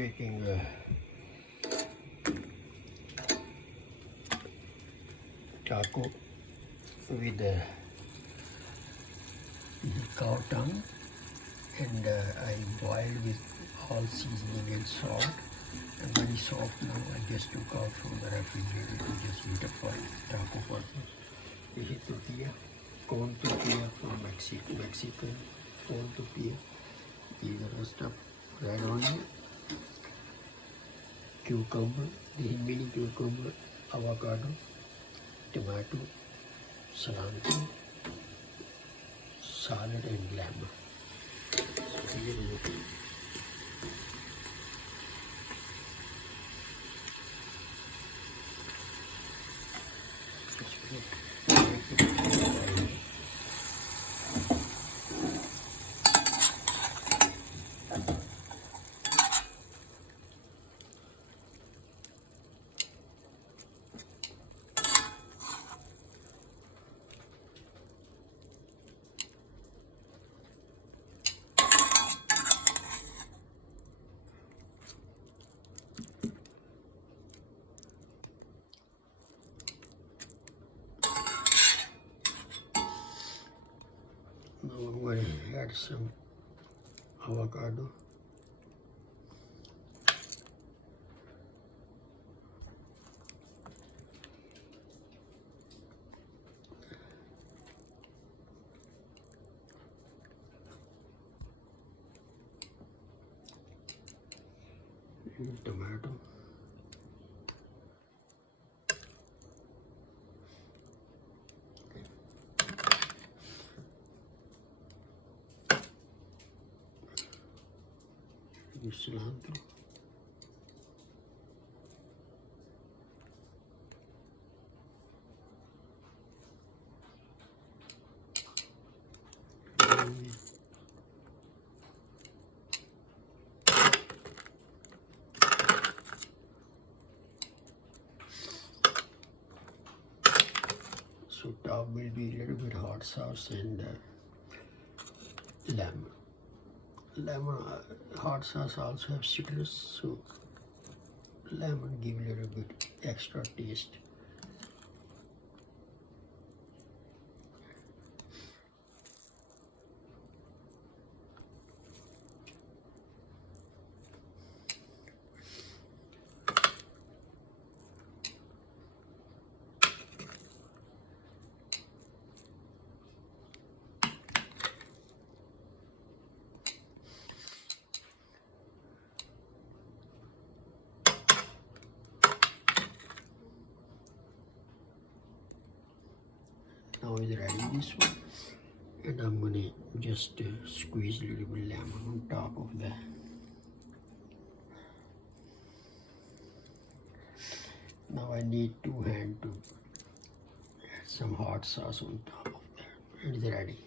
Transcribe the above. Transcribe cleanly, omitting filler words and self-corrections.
Making taco with cow tongue, and I boiled with all seasoning and salt, and very soft now. I just took out from the refrigerator to just heat up for taco purpose. This is tortilla, corn tortilla from Mexican corn tortilla. These are the stuff, red onion, cucumber, this is mini cucumber, avocado, tomato, cilantro, salad and lemon. So here is it. Now I'm going to add some avocado. And tomato. Cilantro. So top will be a little bit hot sauce and lemon. Hot sauce also have citrus, so lemon give a little bit extra taste. Now is ready this one, and I'm gonna just squeeze a little bit lemon on top of that. Now I need 2 hands to add some hot sauce on top of that, and it's ready.